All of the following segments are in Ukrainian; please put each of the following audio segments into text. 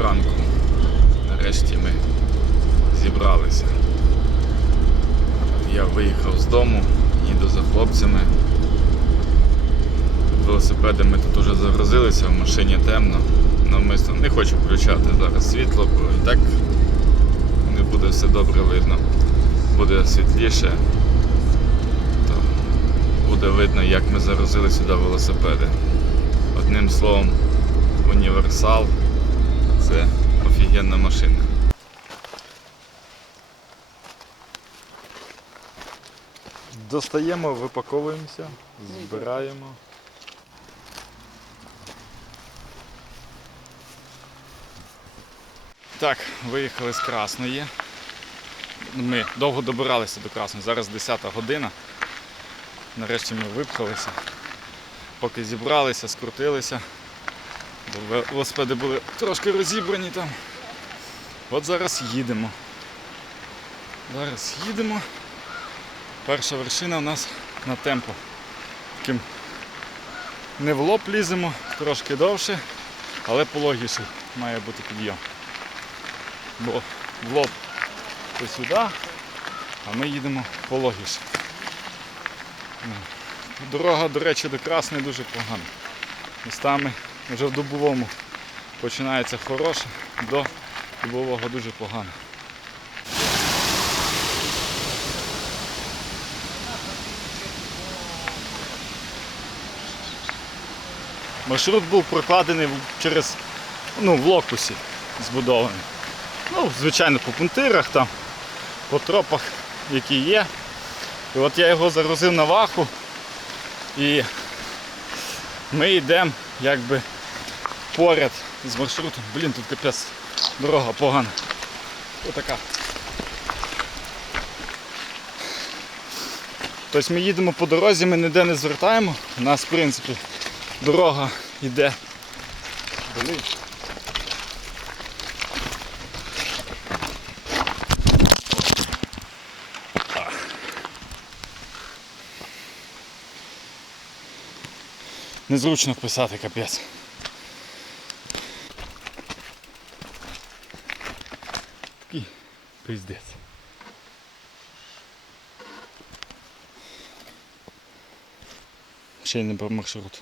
ранку. Нарешті ми зібралися. Я виїхав з дому, їду за хлопцями. Велосипедами тут уже загрузилися, в машині темно. Навмисно не хочу включати зараз світло, бо і так не буде все добре видно. Буде світліше, то буде видно, як ми загрузили сюди велосипеди. Одним словом, універсал це офігенна машина. Достаємо, випаковуємося, збираємо. Так, виїхали з Красної. Ми довго добиралися до Красної. Зараз 10 година. Нарешті ми випхалися. Поки зібралися, скрутилися. Бо велосипеди були трошки розібрані там. От зараз їдемо. Зараз їдемо. Перша вершина у нас на темпо. Таким не в лоб ліземо, трошки довше, але пологіший має бути підйом. Бо в лоб то сюди, а ми їдемо пологіше. Дорога, до речі, до Красної дуже погана. Містами вже в Дубовому починається хороше, до Дубового дуже погано. Маршрут був прокладений через ну, в локусі збудований. Ну, звичайно, по пунктирах там, по тропах, які є. І от я його загрузив на ваху і ми йдемо якби поряд з маршрутом. Блін, тут капець дорога погана. Отака. Тобто ми їдемо по дорозі, ми ніде не звертаємо. У нас, в принципі, дорога йде. Блін. Незручно писати капець. Такий пиздець. Ще й не по маршруту.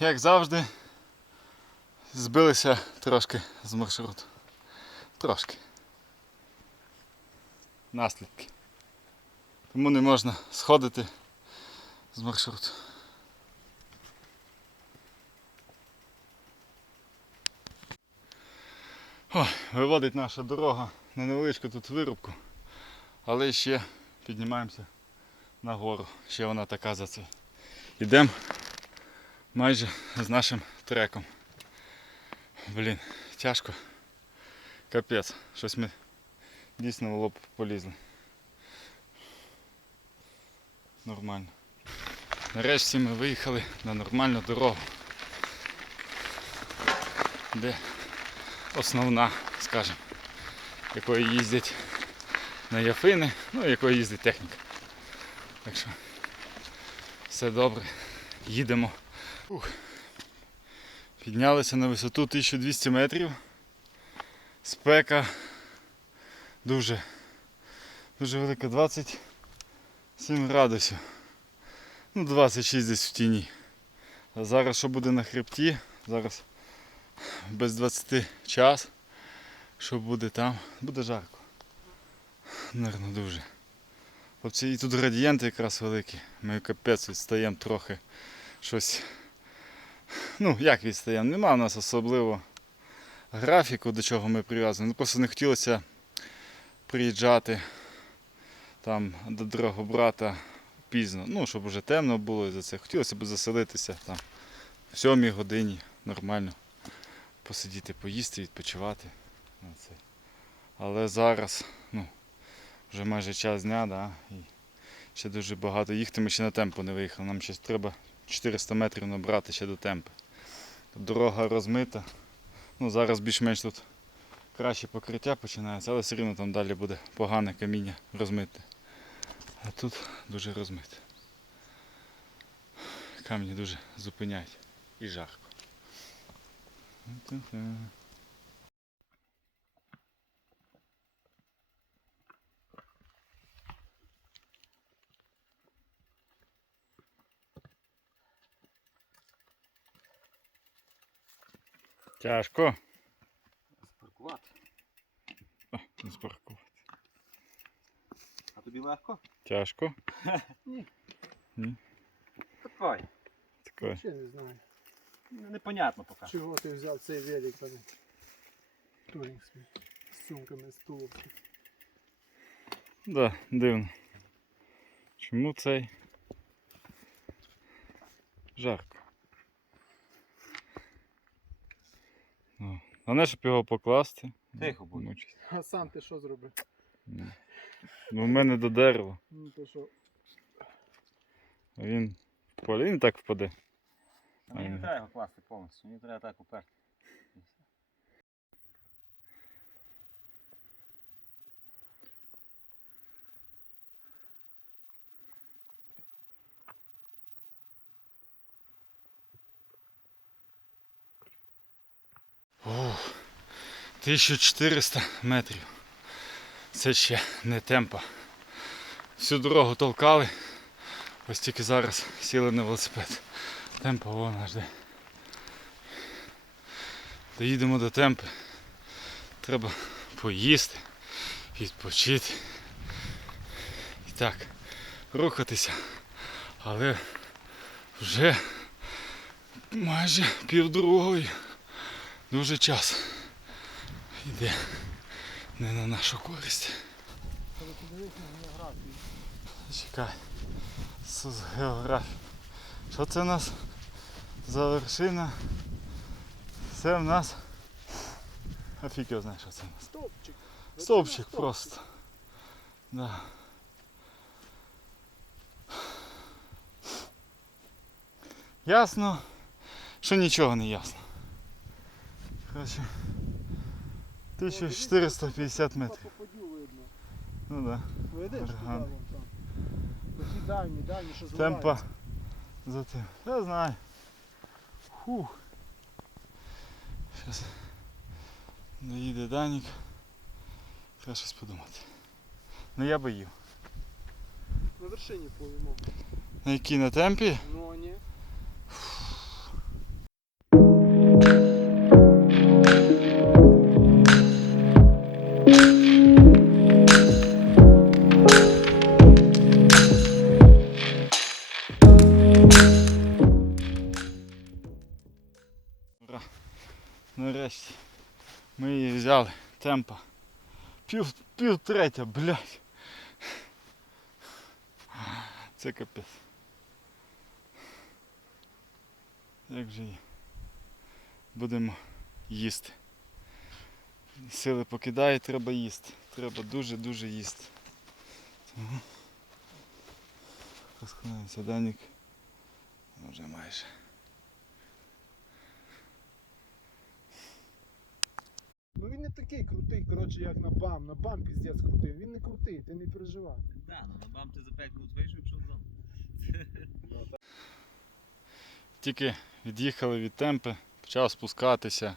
Як завжди, збилися трошки з маршруту. Трошки. Наслідки. Тому не можна сходити з маршруту. Ой, виводить наша дорога на невеличку тут вирубку, але ще піднімаємося нагору. Ще вона така за це. Йдемо майже з нашим треком. Блін, тяжко. Капець. Щось ми дійсно в лоб полізли. Нормально. Нарешті ми виїхали на нормальну дорогу. Де основна, скажімо, якою їздять на Яфини, ну якою їздить техніка. Так що все добре. Їдемо. Ух. Піднялися на висоту 1200 метрів. Спека дуже, дуже велика, 27 градусів. Ну, 26 десь в тіні. А зараз що буде на хребті? Зараз без 20 час. Що буде там? Буде жарко. Наверно, дуже. Хлопці, і тут градієнти якраз великі. Ми капець відстаємо трохи щось. Ну, як відстаємо? Нема в нас особливо графіку, до чого ми прив'язані. Ну, просто не хотілося приїжджати там до другого брата пізно. Ну, щоб вже темно було і за це. Хотілося б заселитися там в сьомій годині нормально. Посидіти, поїсти, відпочивати. На. Але зараз, ну, вже майже час дня, да, і ще дуже багато їхати. Ми ще на темпо не виїхали. Нам ще треба 400 метрів набрати ще до темпи. Дорога розмита. Ну, зараз більш-менш тут краще покриття починається, але все рівно там далі буде погане каміння розмите. А тут дуже розмите. Камні дуже зупиняють і жарко. Тяжко. Спаркувати. О, не спаркувати. А тобі легко? Тяжко. Давай. Таке. Ще не знаю, Ну, Непонятно поки. чого ти взяв цей велик, а не турінг свій з сумками, з тулубки. Да, дивно. Чому цей? Жарко. Ну, Головне, щоб його покласти. Тихо будь. А сам ти що зробив? Ну. В мене до дерева. Ну то що, він в полі він так впаде. А Мені не треба його класти повністю, мені треба так уперти. Ох, 1400 метрів. Це ще не темпа. Всю дорогу толкали. Ось тільки зараз сіли на велосипед. Темпа вон аж де. Доїдемо до темпи. Треба поїсти, відпочити. І так, рухатися. Але вже майже півдругої. Дуже час йде не на нашу користь. коли подивись на географію. Чекай. Сус географія. Що це у нас за вершина? Це в нас. А фіг його знає, що це у нас. Стовпчик. Стовпчик просто. Да. Ясно, що нічого не ясно. Короче, 1450 метрів. Ну да. Видиш, там. Оті дальні, дальні, що Темпа зливаються. за тим. Я знаю. Фух. Зараз доїде Данік. Треба щось подумати. Ну я би їв. На вершині поїмо. На якій на темпі? Ну, ні. Темпа. Пів, пів третя, блядь. Це капець. Як же є? Будемо їсти. Сили покидає, треба їсти. Треба дуже-дуже їсти. Тому розклоняється Данік. Вже майже. Ну він не такий крутий, коротше, як на бам. На бам піздець крутий. Він не крутий, ти не переживай. Так, ну на бам ти за 5 минут вийшов і пішов вдома. Тільки від'їхали від темпи, почав спускатися,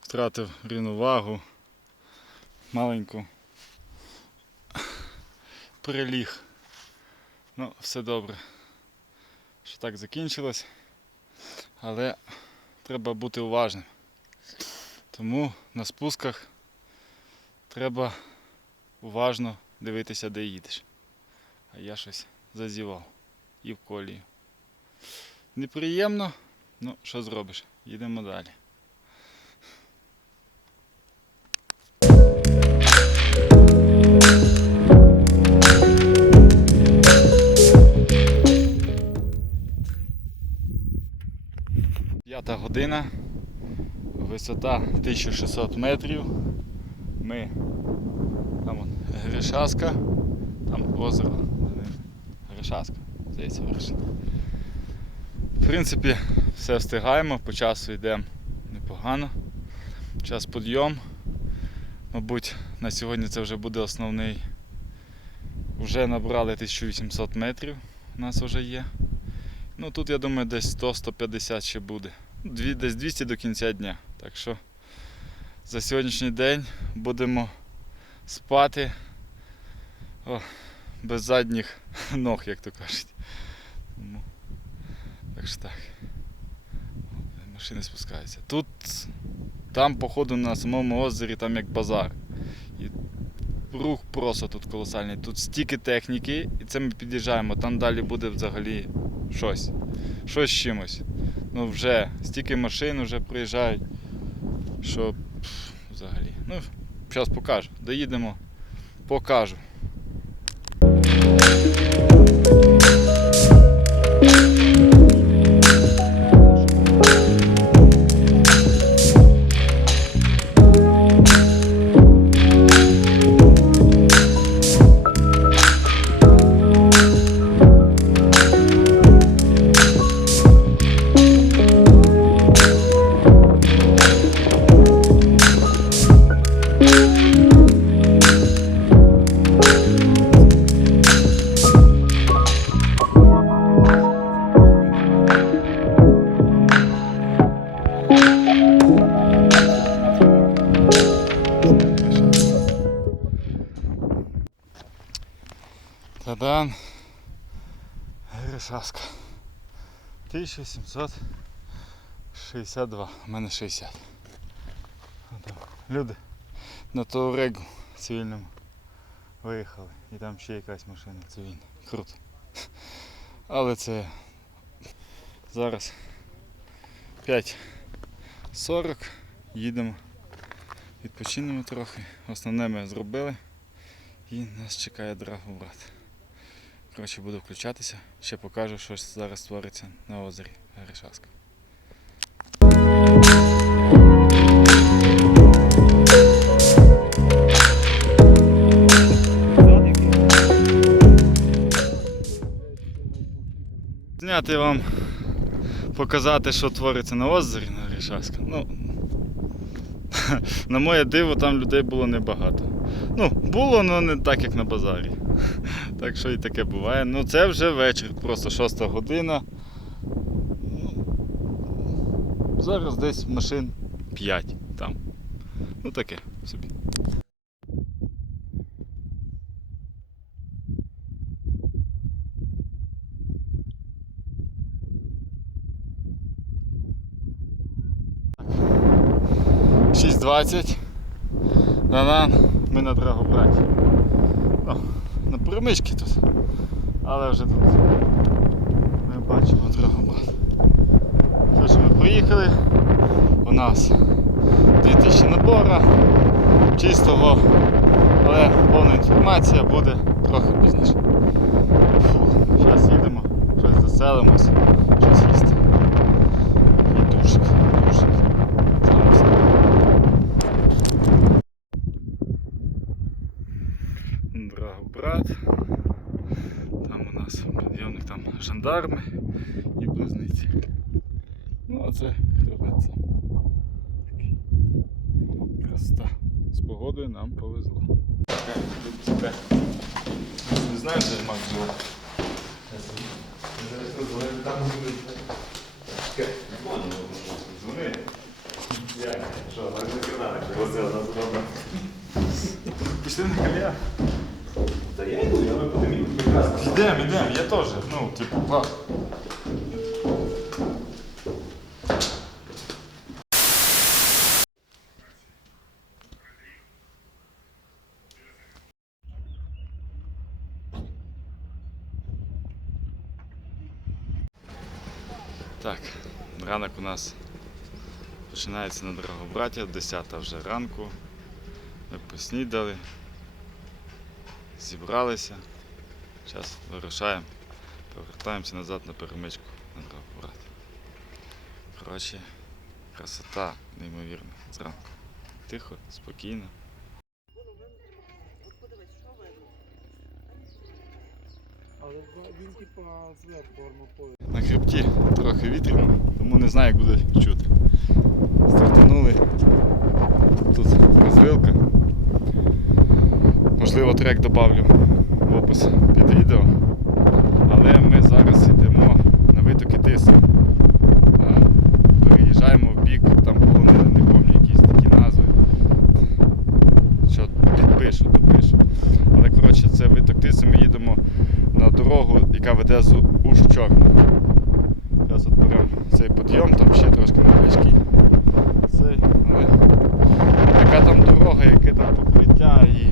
втратив рівновагу, маленьку. Переліг. Ну, все добре. Що так закінчилось. Але треба бути уважним. Тому на спусках треба уважно дивитися, де їдеш. А я щось зазівав і в колію. Неприємно, ну що зробиш? Їдемо далі. П'ята година, висота 1600 метрів. Ми там он, Гришаска, там озеро. Гришаска, здається, вершина. В принципі, все встигаємо, по часу йдемо непогано. Час підйом. Мабуть, на сьогодні це вже буде основний. Вже набрали 1800 метрів, у нас вже є. Ну тут, я думаю, десь 100-150 ще буде. Десь 200 до кінця дня. Так що за сьогоднішній день будемо спати о, без задніх ног, як то кажуть. Тому, так що так. Машини спускаються. Тут, там, походу, на самому озері, там як базар. І рух просто тут колосальний. Тут стільки техніки, і це ми під'їжджаємо. Там далі буде взагалі щось. Щось з чимось. Ну вже стільки машин вже приїжджають, що пф, взагалі. Ну, зараз покажу. Доїдемо, покажу. Гришаска. 1762. У мене 60. Люди на Таурегу цивільному виїхали. І там ще якась машина цивільна. Круто. Але це зараз 5.40. Їдемо. Відпочинемо трохи. Основне ми зробили. І нас чекає драгобрат. Коротше, буду включатися, ще покажу, що зараз твориться на озері Гришаска. Зняти вам показати, що твориться на озері на Гришаска. Ну, на моє диво, там людей було небагато. Ну, було, але не так, як на базарі. Так що і таке буває. Ну це вже вечір, просто шоста година. Ну, зараз десь машин 5 там. Ну таке собі. Шість двадцять. Ми на Драгобраті. Ну, на перемички тут. Але вже тут ми бачимо Драгобрат. Те, що ми приїхали, у нас 2000 набора чистого, але повна інформація буде трохи пізніше. Фу, зараз їдемо, щось заселимось, щось їсти. І душик, душик. Там все. Драгобрат. Там у нас підйомник, там жандарми і близниці. Ну а це хребет сам. Такий. Красота. З погодою нам повезло. Не знаю, де Мак живе. Дзвони. Що, так закидали, возили нас добре. Пішли на калія. Та я йду, я би подивив прекрасно. Йдемо, йдемо, я теж. Ну, типу, клас. Так, ранок у нас починається на Драгобраті, 10 вже ранку. Ми поснідали, зібралися. Зараз вирушаємо, повертаємося назад на перемичку Драгобрат. Коротше, красота неймовірна зранку. Тихо, спокійно. На хребті трохи вітряно, тому не знаю, як буде чути. Стартанули. Тут розвилка. Можливо, трек добавлю в опис під відео. Але ми зараз йдемо на витоки Тиси. Переїжджаємо в бік, там полонини, не пам'ятаю якісь такі назви. Що підпишу, допишу. Але коротше, це виток Тиси, ми їдемо на дорогу, яка веде з Уж-Чорна. Зараз от беремо цей підйом, там ще трошки невеличкий. Цей, але яка там дорога, яке там покриття і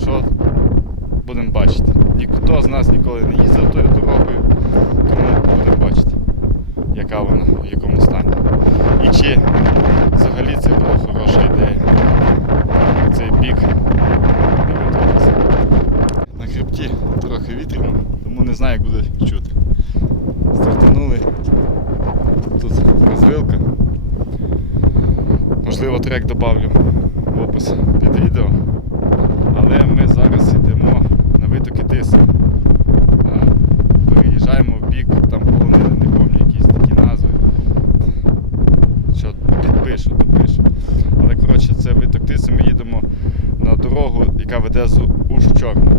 що будемо бачити. Ніхто з нас ніколи не їздив тою дорогою, тому будемо бачити, яка вона, в якому стані. І чи взагалі це була хороша ідея. Цей бік не витримався. На хребті трохи вітряно, тому не знаю, як буде чути. Стартанули. Тут розвилка. Можливо, трек добавлю опис під відео. Але ми зараз йдемо на витоки Тиси. Переїжджаємо в бік, там полонини, не пам'ятаю якісь такі назви. Що підпишу, допишу. Але коротше, це виток Тиси, ми їдемо на дорогу, яка веде з Уж-Чорна.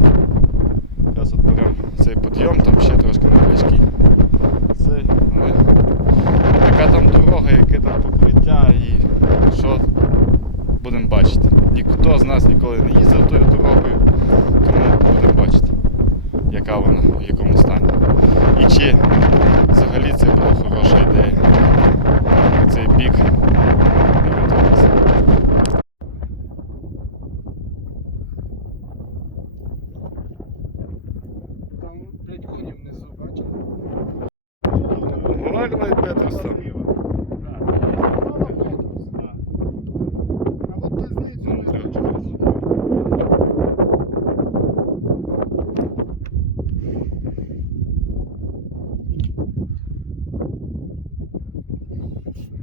Зараз от беремо цей підйом, там ще трошки невеличкий. Цей, але яка там дорога, яке там покриття і що будемо бачити. Ніхто з нас ніколи не їздив тою дорогою, тому будемо бачити, яка вона, в якому стані. І чи взагалі це була хороша ідея. Цей бік не витримався. Там, блядь, коні внизу, бачиш? Гарно і Петрус там. А от близнецю Ну, не треба хочу.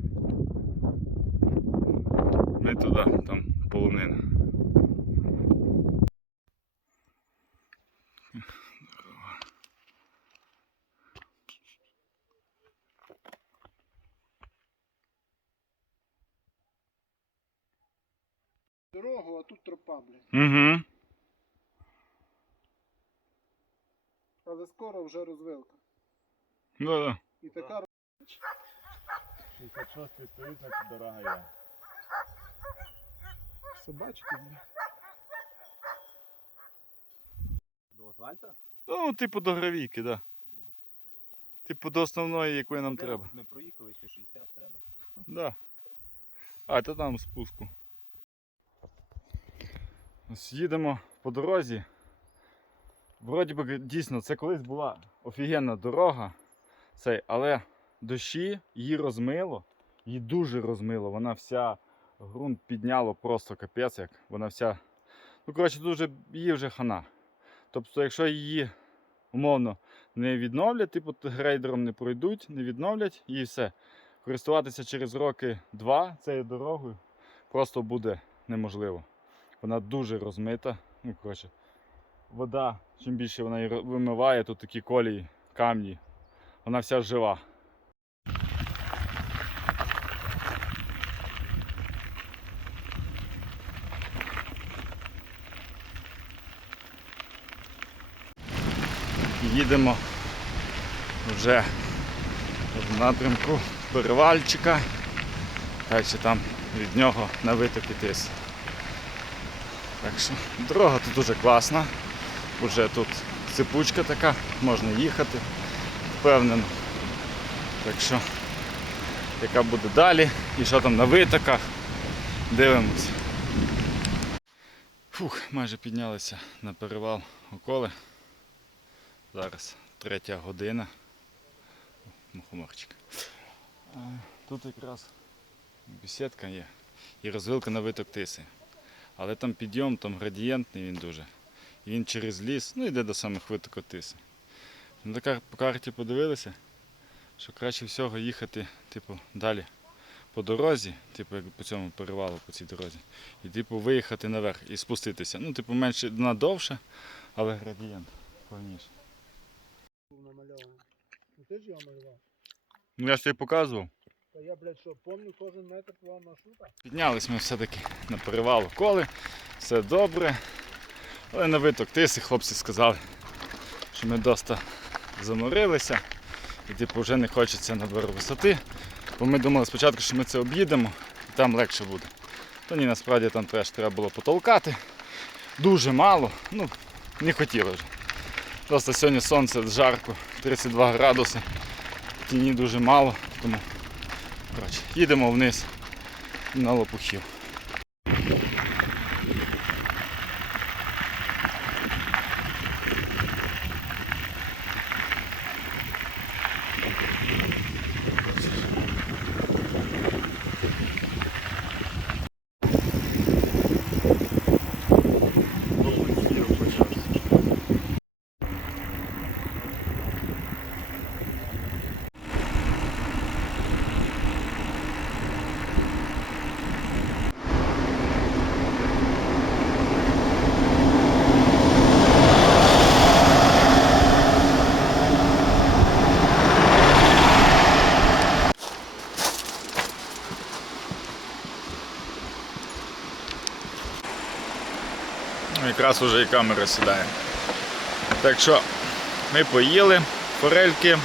Ми туди, там полонина. Дорогу, а тут тропа, блядь. Угу. Але скоро вже розвилка. Да, да. І така 66 стоїть, значить дорога є. собачка, блядь. До асфальта? Ну, типу до гравійки, да. Типу до основної, якої нам треба. Ми проїхали, ще 60 треба. Да. А, то там спуску. Ось їдемо по дорозі. Вроді би дійсно це колись була офігенна дорога, цей, але дощі її розмило, її дуже розмило. Вона вся ґрунт підняло просто капець як. Вона вся. Ну, коротше, дуже її вже хана. Тобто, якщо її умовно не відновлять, типу грейдером не пройдуть, не відновлять і все користуватися через роки два цією дорогою просто буде неможливо. Вона дуже розмита. Ну, коротше, вода, чим більше вона її вимиває, тут такі колії, камні. Вона вся жива. Їдемо вже в напрямку перевальчика. Так що там від нього на витоки тис. Що дорога тут дуже класна. Уже тут сипучка така, можна їхати впевнено. Так що, яка буде далі і що там на витоках, дивимось. Фух, майже піднялися на перевал околи. Зараз третя година. Мухоморчик. Тут якраз бесідка є і розвилка на виток тиси. Але там підйом, там градієнтний він дуже. І він через ліс, ну йде до самих витоків тиси. Ми така по карті подивилися, що краще всього їхати, типу, далі по дорозі, типу, як по цьому перевалу по цій дорозі. І типу виїхати наверх і спуститися. Ну, типу, менше вона довше, але градієнт повніше. Був намальований. Ну ти ж його малював. Ну я ж тобі показував. Та я, блядь, що, помню кожен метр твого маршрута? Піднялись ми все-таки на перевал коли, все добре. Але на виток тиси хлопці сказали, що ми доста заморилися і типу вже не хочеться набору висоти. Бо ми думали спочатку, що ми це об'їдемо і там легше буде. То ні, насправді там теж треба було потолкати. Дуже мало, ну не хотіли вже. Просто сьогодні сонце жарко, 32 градуси, тіні дуже мало, тому коротше, їдемо вниз на лопухів. Ну, Якраз уже і камера сідає. Так що ми поїли форельки,